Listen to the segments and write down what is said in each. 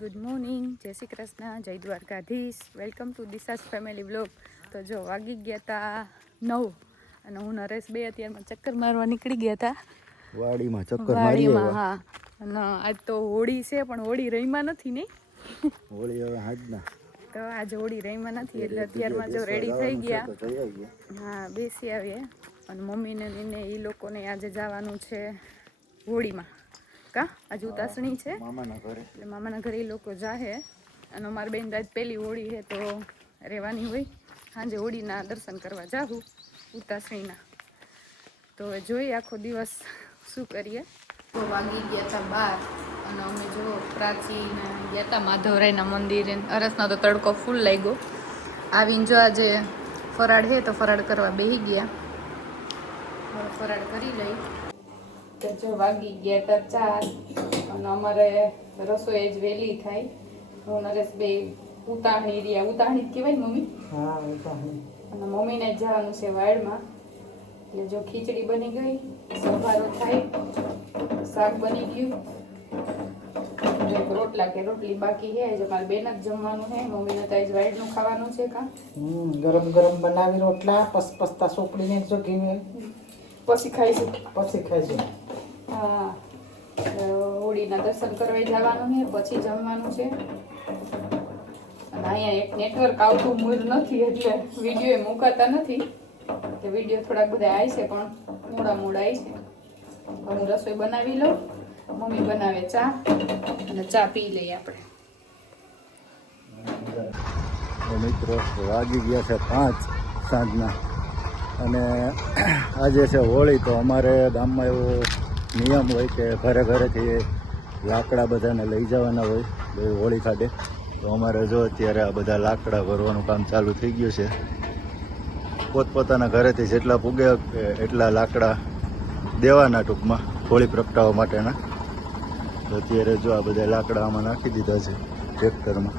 Good morning, જય શ્રી કૃષ્ણ, જય Dwarkadhish. Welcome to Disha's family blog. તો જો વાગી ગયા હતા 9 અને હું નરેશ બે અત્યારમાં ચક્કર મારવા નીકળી ગયા હતા વાડીમાં. ચક્કર મારીએ. હા, અને આજ તો હોળી છે પણ હોળી રહીમાં નથી ને. હોળી હવે આજના તો આજે હોળી રહીમાં નથી એટલે અત્યારમાં જો રેડી થઈ ગયા. હા, બેસી આવીએ. અને મમ્મીને એને એ લોકોને આજે જવાનું છે હોળીમાં. કા આજે ઉતાસણી છે એટલે મામાના ઘરે એ લોકો જાહે. અને અમારી બેન રાત પહેલી હોળી છે તો રહેવાની હોય. સાંજે હોળીના દર્શન કરવા જાઉં ઉતાસણીના. તો હવે જોઈએ આખો દિવસ શું કરીએ. તો વાગી ગયા હતા 12 અને અમે જો પ્રાચીને ગયા હતા માધવરાયના મંદિરે. અરસનો તો તડકો ફૂલ લાગ્યો. આવીને જો આજે ફરાળ છે તો ફરાળ કરવા બેસી ગયા. હવે ફરાળ કરી લઈ. તો જો વાગી ગયા હતા 4 અને અમારે રસોઈ જ વહેલી થાય. હું નરેશ બે ઉતાહણી રહ્યા. ઉતાહણી જ કહેવાય મમ્મી? હા, ઉતાહણી. અને મમ્મીને જવાનું છે વાડમાં. એટલે જો ખીચડી બની ગઈ, સંભારો થાય, શાક બની ગયું, રોટલા કે રોટલી બાકી છે. જો મારે બેન જ જમવાનું છે. મમ્મીને તો આજ વાડનું ખાવાનું છે. કા ગરમ ગરમ બનાવી રોટલા પસપસતા સોપડીને જો ઘી પછી ખાઈશું. પછી ખાઈશું. હા, હોળીના દર્શન કરવા જવાનું છે, પછી જમવાનું છે. અને અહીંયા એક નેટવર્ક આવતું મૂળ નથી એટલે વિડીયો મુકાતા નથી. કે વિડીયો થોડાક બધા આવી છે પણ મોડા આવી છે. હું રસોઈ બનાવી લઉં, મમ્મી બનાવે ચા અને ચા પી લઈએ આપણે. મિત્રો વાગી ગયા છે 5 સાંજના અને આજે છે હોળી. તો અમારે ગામમાં એવો નિયમ હોય કે ઘરે ઘરેથી લાકડા બધાને લઈ જવાના હોય હોળી કાઢે. તો અમારે જો અત્યારે આ બધા લાકડા ભરવાનું કામ ચાલુ થઈ ગયું છે. પોતપોતાના ઘરેથી જેટલા પૂગે એટલા લાકડા દેવાના ટૂંકમાં હોળી પ્રગટાવવા માટેના. તો અત્યારે જો આ બધા લાકડા આમાં નાખી દીધા છે ટ્રેક્ટરમાં.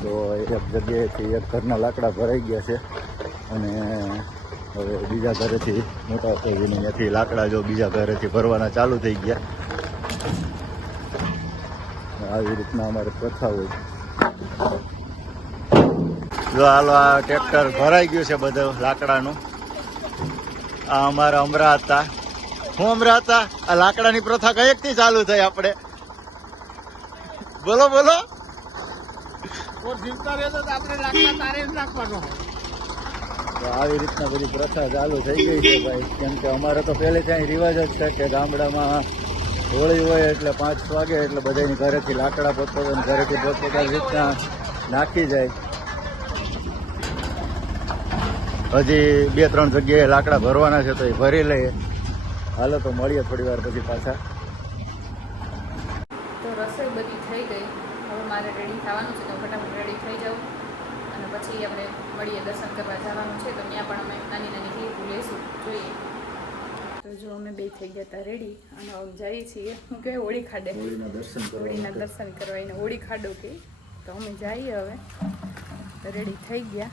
તો એક જગ્યાએથી એક ઘરના લાકડા ભરાઈ ગયા છે અને હવે બીજા ઘરેથી મોટા ત્યાંથી લાકડા જો બીજા ઘરેથી ભરવાના ચાલુ થઈ ગયા. આવી રીતના અમારે પ્રથા હોય. જો હાલો આ ટ્રેક્ટર ભરાઈ ગયું છે બધું લાકડાનું. આ અમારા અમરા હતા. શું અમરા હતા? આ લાકડાની પ્રથા કયેકથી ચાલુ થઈ આપણે? બોલો બોલો. તો આવી રીતના બધી પ્રથા ચાલુ થઈ ગઈ છે ભાઈ. કેમ કે અમારે તો પહેલે ત્યાં રિવાજ જ છે કે ગામડામાં હોળી હોય એટલે 5 વાગે એટલે બધાની ઘરેથી લાકડા પોતપોતાની ઘરેથી પોતપોતાની રીતના નાખી જાય. હજી 2-3 જગ્યાએ લાકડા ભરવાના છે તો એ ભરી લઈએ. હાલો તો મળીએ થોડી વાર પછી પાછા. તો રસોઈ બધી થઈ ગઈ. હવે મારે રેડી થવાનું છે તો ફટાફટ રેડી થઈ જાઉં અને પછી આપણે મળીએ. દર્શન કરવા જવાનું છે તો ત્યાં પણ અમે નાની નાની ક્લિપ લઈશું. જોઈએ. તો જો અમે બે થઈ ગયા હતા રેડી અને હવે જઈએ છીએ. હું કહે હોળી ખાડે, હોળીના દર્શન કરવા એને હોળી ખાડો કે. તો અમે જઈએ હવે. તો રેડી થઈ ગયા.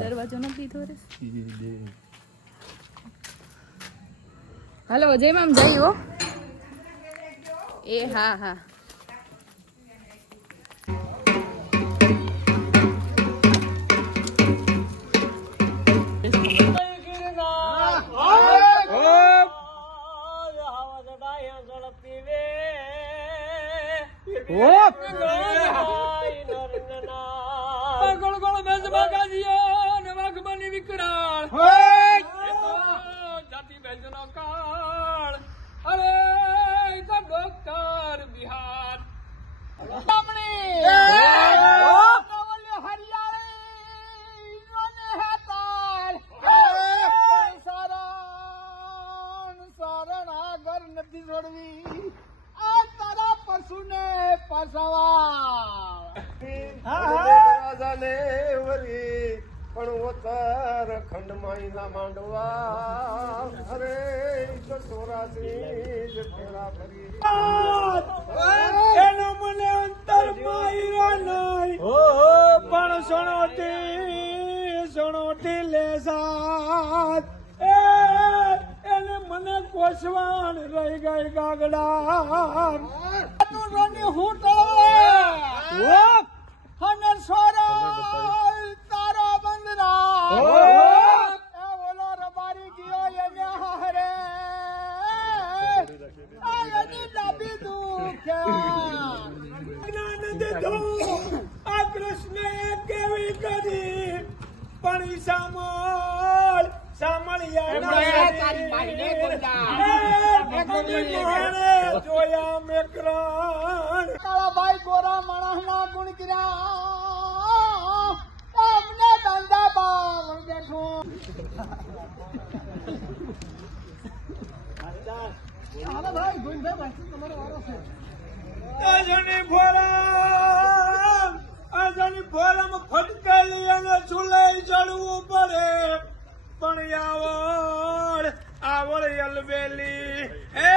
દરવાજો નથી દીધો રે. હાલો જય મામ જઈ હો. એ હા હા. ખંડમાં માંડવા અરે ચોરાસી એનો મને અંતર પણ સોણોટી લેસાત એને મને પોસવાન રહી ગઈ ગાગડા તું રોની હું ટળવે અને સોરા તારો બંદરા એ ઓલો રબારી ગયો એને હારે આયની ડાબી દુખ્યા જ્ઞાન દીધું આ કૃષ્ણએ કેવી કરી પણ જોયા મેકરણ કાળા ભાઈ ગોરા માણસના ગુણ કર્યા એમને ધંધા બાવળ બેઠું આજની ફોરમ ફટકેલી અને ચૂલાઈ ચડવું પડે પણ આવડ અલબેલી એ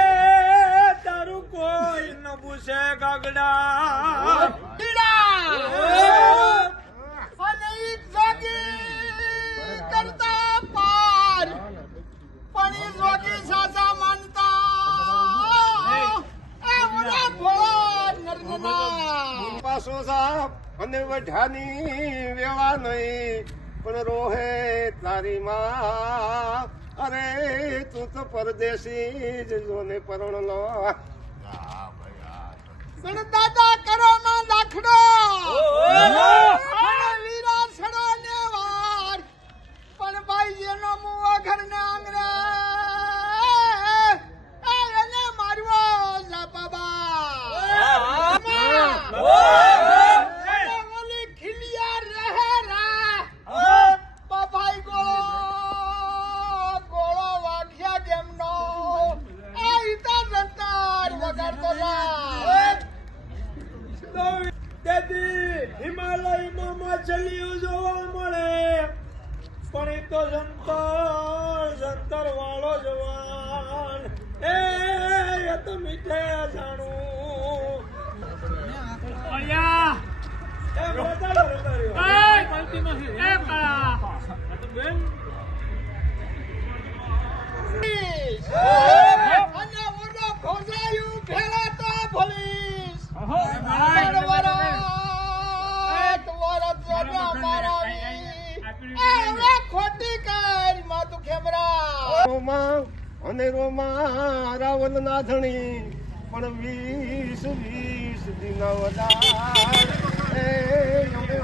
તારું કોઈ ન પૂછે ગાગડા અને ઈ જોગી કરતા પાર પણ ઈ જોગી સાચા માનતા એ ઓલા ભોળા નરગના પાસો સાપ અને વઢાની વેવા નહીં પણ રોહે તારી માં અરે તું તો પરદેશી જોને પરણ લો પણ દાદા કરો માં દાખડો વીરા છડો ને વાર પણ ભાઈ જેનો મુવા ઘર ને આંગરે એને મારવો બાબા ઓલી ખીલિયા રહે રા બાબાઈ ગોળો વાગ્યા કેમનો આ ઈતા જંતર વગાડતો દાદી હિમાલયમાં માછલીઓ જોવા મળે પણ એ તો જંતર વાળો જવાન એ તો મીઠે જાણું અયા એ બતાડો અને ઓનો ખોજાયું ફેરા તો ભલીશ ખોટી કર માં તું ખેમરા અને રોમા રાવલ ના ધણી પણ 20 દિના વડાર એ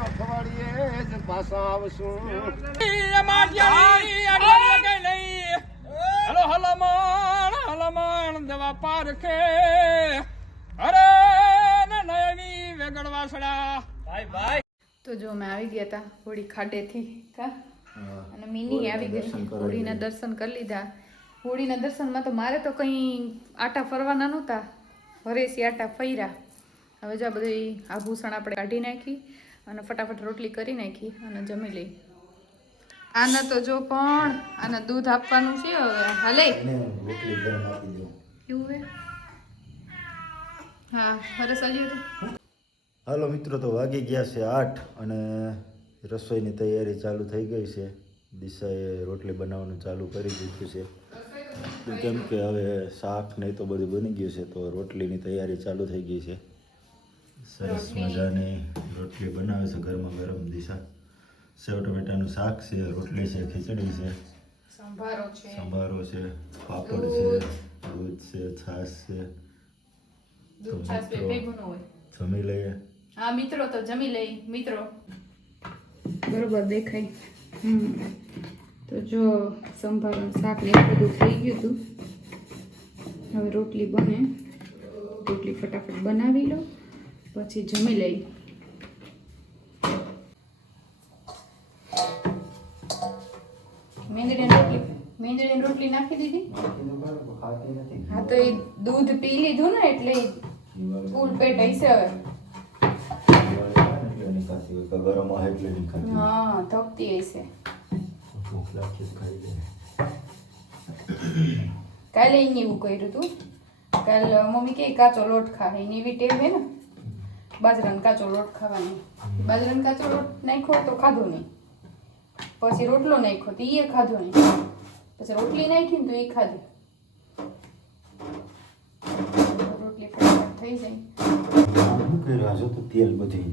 અઠવાડિયે જ પાછા આવશું હલો હલમાણ દવા પારખે અરે નયવી વેગડવાસડા ભાઈ તો જો અમે આવી ગયા હતા હોળી ખાડેથી કા અને મિની આવી ગઈ હોળીના દર્શન કરી લીધા હોળીના દર્શનમાં તો મારે તો કંઈ આટા ફરવાના નહોતા હરેસી આટા ફર્યા હવે જો આ બધી આભૂષણ આપણે કાઢી નાખી અને ફટાફટ રોટલી કરી નાખી અને જમી લઈ આના તો જો પણ આના દૂધ આપવાનું છે હવે હાલે કેવું હે હા હરસ આવી હાલો મિત્રો, તો વાગી ગયા છે 8 અને રસોઈની તૈયારી ચાલુ થઈ ગઈ છે. દિશાએ રોટલી બનાવવાનું ચાલુ કરી દીધું છે, કેમ કે હવે શાક નહીં તો બધું બની ગયું છે, તો રોટલીની તૈયારી ચાલુ થઈ ગઈ છે. સરસ મજાની રોટલી બનાવે છે ગરમા ગરમ દિશા. સેવ ટમેટાનું શાક છે, રોટલી છે, ખીચડી છે, સંભારો છે, પાપડ છે, દૂધ છે, છાશ છે. જમી લઈએ. હા મિત્રો, તો જમી લઈ મિત્રો. બરોબર દેખાય. તો જો સંભારનું શાક ને બધું થઈ ગયું હતું. હવે રોટલી બને, રોટલી ફટાફટ બનાવી લો પછી જમી લઈ. મેંદડીની રોટલી નાખી દીધી. હા તો એ દૂધ પી લીધું ને એટલે ફૂલ પેટ હશે હવે. હા ધકતી હશે. કાલે એને એવું કર્યું હતું. કાલે મમ્મી કે કાચો લોટ ખા, એની એવી ટેવ હે ને બાજરાનો કાચો લોટ ખાવાનો. બાજરાનો કાચો લોટ નાખ્યો તો ખાધો નહીં, પછી રોટલો નાખ્યો તો એ ખાધો નહીં, પછી રોટલી નાખી ને તો એ ખાધી. જાય. શું કર્યું? આ જો તો તેલ બધી